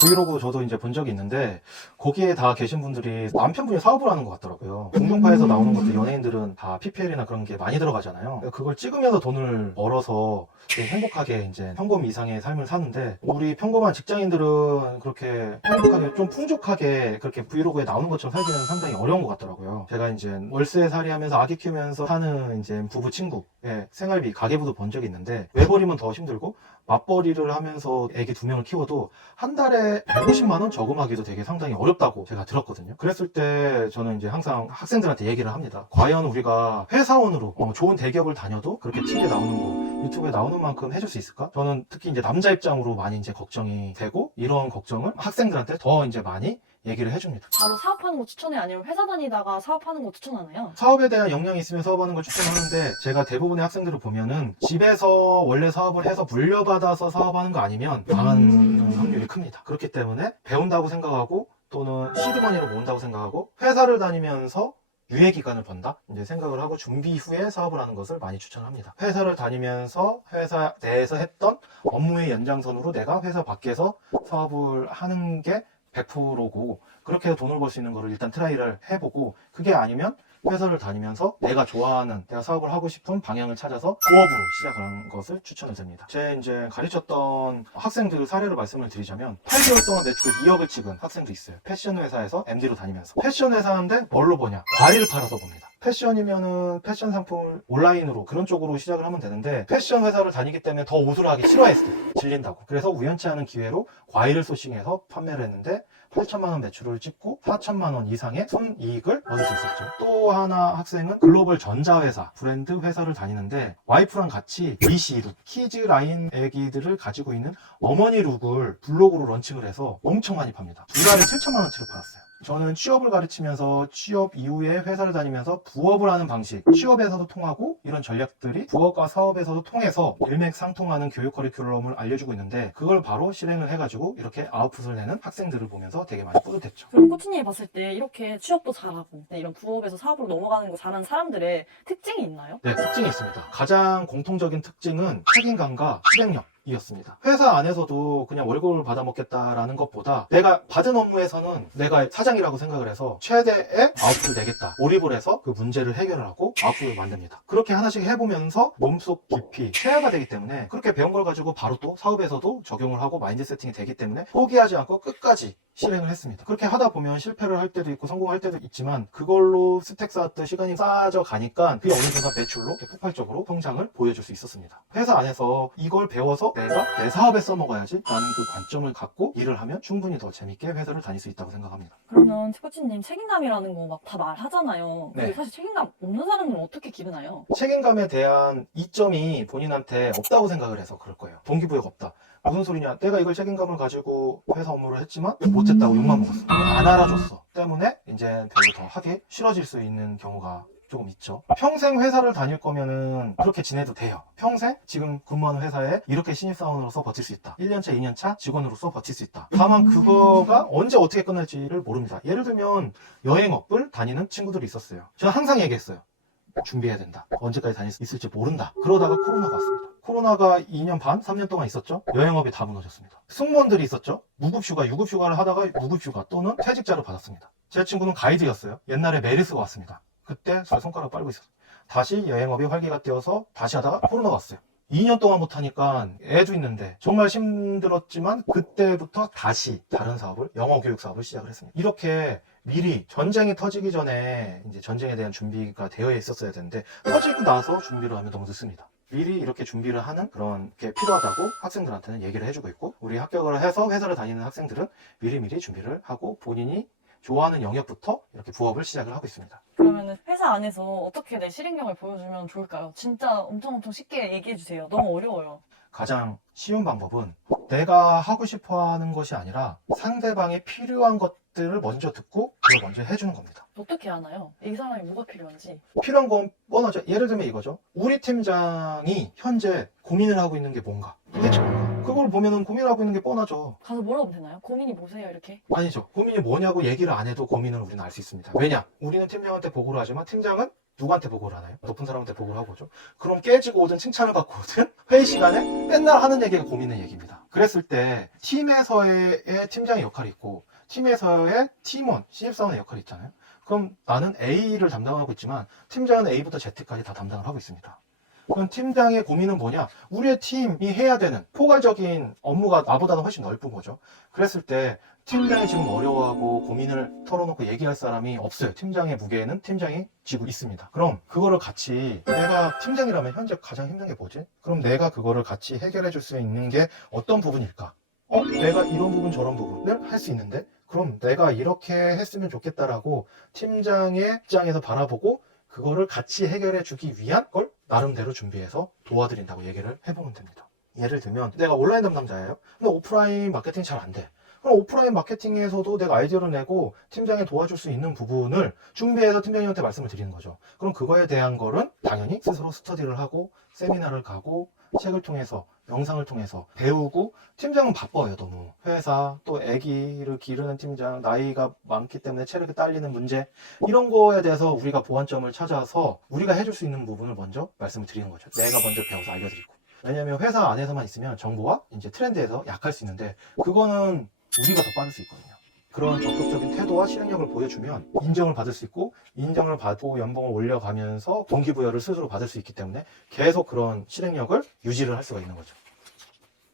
브이로그 저도 이제 본 적이 있는데 거기에 다 계신 분들이 남편분이 사업을 하는 것 같더라고요. 공중파에서 나오는 것도 연예인들은 다 PPL이나 그런 게 많이 들어가잖아요. 그걸 찍으면서 돈을 벌어서 되게 행복하게 이제 평범 이상의 삶을 사는데, 우리 평범한 직장인들은 그렇게 행복하게 좀 풍족하게 그렇게 브이로그에 나오는 것처럼 살기는 상당히 어려운 것 같더라고요. 제가 이제 월세살이 하면서 아기 키우면서 사는 이제 부부 친구의 생활비 가계부도 본 적이 있는데, 외벌이면 더 힘들고 맞벌이를 하면서 애기 2명을 키워도 한 달에 150만 원 저금하기도 되게 상당히 어렵다고 제가 들었거든요. 그랬을 때 저는 이제 항상 학생들한테 얘기를 합니다. 과연 우리가 회사원으로 좋은 대기업을 다녀도 그렇게 TV에 나오는 거, 유튜브에 나오는 만큼 해줄 수 있을까? 저는 특히 이제 남자 입장으로 많이 이제 걱정이 되고, 이런 걱정을 학생들한테 더 이제 많이 얘기를 해줍니다. 바로 사업하는 거 추천해? 아니면 회사 다니다가 사업하는 거 추천하나요? 사업에 대한 역량이 있으면 사업하는 걸 추천하는데, 제가 대부분의 학생들을 보면은 집에서 원래 사업을 해서 물려받아서 사업하는 거 아니면 망하는 확률이 큽니다. 그렇기 때문에 배운다고 생각하고 또는 시드머니로 모은다고 생각하고 회사를 다니면서 유예 기간을 번다 이제 생각을 하고 준비 후에 사업을 하는 것을 많이 추천합니다. 회사를 다니면서 회사 내에서 했던 업무의 연장선으로 내가 회사 밖에서 사업을 하는 게 100%고, 그렇게 해서 돈을 벌 수 있는 거를 일단 트라이를 해보고, 그게 아니면 회사를 다니면서 내가 좋아하는, 내가 사업을 하고 싶은 방향을 찾아서 부업으로 시작하는 것을 추천을 드립니다. 제 이제 가르쳤던 학생들 사례를 말씀을 드리자면 8개월 동안 매출 2억을 찍은 학생도 있어요. 패션 회사에서 MD로 다니면서. 패션 회사인데 뭘로 보냐? 과일을 팔아서 봅니다. 패션이면은 패션 상품을 온라인으로 그런 쪽으로 시작을 하면 되는데, 패션 회사를 다니기 때문에 더 옷을 하기 싫어했어요. 질린다고. 그래서 우연치 않은 기회로 과일을 소싱해서 판매를 했는데 8천만 원 매출을 찍고 4천만 원 이상의 순이익을 얻을 수 있었죠. 또 하나 학생은 글로벌 전자회사, 브랜드 회사를 다니는데 와이프랑 같이 위시 룩, 키즈 라인 애기들을 가지고 있는 어머니 룩을 블로그로 런칭을 해서 엄청 많이 팝니다. 두 달에 7천만 원치를 팔았어요. 저는 취업을 가르치면서 취업 이후에 회사를 다니면서 부업을 하는 방식, 취업에서도 통하고 이런 전략들이 부업과 사업에서도 통해서 일맥상통하는 교육 커리큘럼을 알려주고 있는데, 그걸 바로 실행을 해가지고 이렇게 아웃풋을 내는 학생들을 보면서 되게 많이 뿌듯했죠. 그럼 코치님이 봤을 때 이렇게 취업도 잘하고 이런 부업에서 사업으로 넘어가는 거 잘하는 사람들의 특징이 있나요? 네, 특징이 있습니다. 가장 공통적인 특징은 책임감과 실행력 이었습니다. 회사 안에서도 그냥 월급을 받아먹겠다라는 것보다 내가 받은 업무에서는 내가 사장이라고 생각을 해서 최대의 아웃풋을 내겠다. 몰입을 해서 그 문제를 해결을 하고 아웃풋을 만듭니다. 그렇게 하나씩 해보면서 몸속 깊이 체화가 되기 때문에, 그렇게 배운 걸 가지고 바로 또 사업에서도 적용을 하고 마인드 세팅이 되기 때문에 포기하지 않고 끝까지 실행을 했습니다. 그렇게 하다 보면 실패를 할 때도 있고 성공할 때도 있지만, 그걸로 스택 쌓았던 시간이 쌓아져 가니까 그게 어느 순간 매출로 이렇게 폭발적으로 성장을 보여줄 수 있었습니다. 회사 안에서 이걸 배워서 내가 내 사업에 써먹어야지 라는 그 관점을 갖고 일을 하면 충분히 더 재밌게 회사를 다닐 수 있다고 생각합니다. 그러면 코치님 책임감이라는 거 막 다 말하잖아요. 네. 근데 사실 책임감 없는 사람은 어떻게 기르나요? 책임감에 대한 이점이 본인한테 없다고 생각을 해서 그럴 거예요. 동기부여가 없다. 무슨 소리냐? 내가 이걸 책임감을 가지고 회사 업무를 했지만 못했다고 욕만 먹었어. 안 알아줬어. 때문에 이제 별로 더 하기 싫어질 수 있는 경우가 조금 있죠. 평생 회사를 다닐 거면은 그렇게 지내도 돼요. 평생 지금 근무하는 회사에 이렇게 신입사원으로서 버틸 수 있다. 1년차, 2년차 직원으로서 버틸 수 있다. 다만 그거가 언제 어떻게 끝날지를 모릅니다. 예를 들면 여행업을 다니는 친구들이 있었어요. 제가 항상 얘기했어요. 준비해야 된다. 언제까지 다닐 수 있을지 모른다. 그러다가 코로나가 왔습니다. 코로나가 2년 반, 3년 동안 있었죠. 여행업이 다 무너졌습니다. 승무원들이 있었죠. 무급휴가, 유급휴가를 하다가 무급휴가 또는 퇴직자를 받았습니다. 제 친구는 가이드였어요. 옛날에 메르스가 왔습니다. 그때 손가락 빨고 있었어요. 다시 여행업이 활기가 뛰어서 다시 하다가 코로나가 왔어요. 2년 동안 못하니까 애도 있는데 정말 힘들었지만, 그때부터 다시 다른 사업을, 영어 교육 사업을 시작을 했습니다. 이렇게 미리 전쟁이 터지기 전에 이제 전쟁에 대한 준비가 되어 있었어야 되는데, 터지고 나서 준비를 하면 너무 늦습니다. 미리 이렇게 준비를 하는 그런 게 필요하다고 학생들한테는 얘기를 해주고 있고, 우리 합격을 해서 회사를 다니는 학생들은 미리미리 준비를 하고 본인이 좋아하는 영역부터 이렇게 부업을 시작을 하고 있습니다. 그러면 회사 안에서 어떻게 내 실행력을 보여주면 좋을까요? 진짜 엄청 쉽게 얘기해 주세요. 너무 어려워요. 가장 쉬운 방법은 내가 하고 싶어 하는 것이 아니라 상대방이 필요한 것들을 먼저 듣고 그걸 먼저 해주는 겁니다. 어떻게 아나요? 이 사람이 뭐가 필요한지. 필요한 건 뻔하죠. 예를 들면 이거죠. 우리 팀장이 현재 고민을 하고 있는 게 뭔가, 대체 뭔가. 그걸 보면은 고민하고 있는 게 뻔하죠. 가서 물어보면 되나요? 고민이 뭐세요? 이렇게? 아니죠. 고민이 뭐냐고 얘기를 안 해도 고민을 우리는 알 수 있습니다. 왜냐? 우리는 팀장한테 보고를 하지만 팀장은 누구한테 보고를 하나요? 높은 사람한테 보고를 하고 오죠. 그럼 깨지고 오든 칭찬을 받고 오든 회의 시간에 맨날 하는 얘기가 고민의 얘기입니다. 그랬을 때 팀에서의 팀장의 역할이 있고 팀에서의 팀원, 신입사원의 역할이 있잖아요. 그럼 나는 A를 담당하고 있지만 팀장은 A부터 Z까지 다 담당을 하고 있습니다. 그럼 팀장의 고민은 뭐냐? 우리의 팀이 해야 되는 포괄적인 업무가 나보다는 훨씬 넓은 거죠. 그랬을 때 팀장이 지금 어려워하고 고민을 털어놓고 얘기할 사람이 없어요. 팀장의 무게에는 팀장이 지고 있습니다. 그럼 그거를 같이 내가 팀장이라면 현재 가장 힘든 게 뭐지? 그럼 내가 그거를 같이 해결해 줄 수 있는 게 어떤 부분일까? 내가 이런 부분 저런 부분을 할 수 있는데 그럼 내가 이렇게 했으면 좋겠다라고 팀장의 입장에서 바라보고 그거를 같이 해결해 주기 위한 걸 나름대로 준비해서 도와드린다고 얘기를 해보면 됩니다. 예를 들면 내가 온라인 담당자예요. 근데 오프라인 마케팅이 잘 안 돼. 그럼 오프라인 마케팅에서도 내가 아이디어를 내고 팀장이 도와줄 수 있는 부분을 준비해서 팀장님한테 말씀을 드리는 거죠. 그럼 그거에 대한 거는 당연히 스스로 스터디를 하고 세미나를 가고 책을 통해서 영상을 통해서 배우고 팀장은 바빠요 너무. 회사 또 아기를 기르는 팀장, 나이가 많기 때문에 체력이 딸리는 문제 이런 거에 대해서 우리가 보완점을 찾아서 우리가 해줄 수 있는 부분을 먼저 말씀을 드리는 거죠. 내가 먼저 배워서 알려드리고. 왜냐면 회사 안에서만 있으면 정보가 이제 트렌드에서 약할 수 있는데 그거는 우리가 더 빠를 수 있거든요. 그런 적극적인 태도와 실행력을 보여주면 인정을 받을 수 있고 인정을 받고 연봉을 올려가면서 동기부여를 스스로 받을 수 있기 때문에 계속 그런 실행력을 유지를 할 수가 있는 거죠.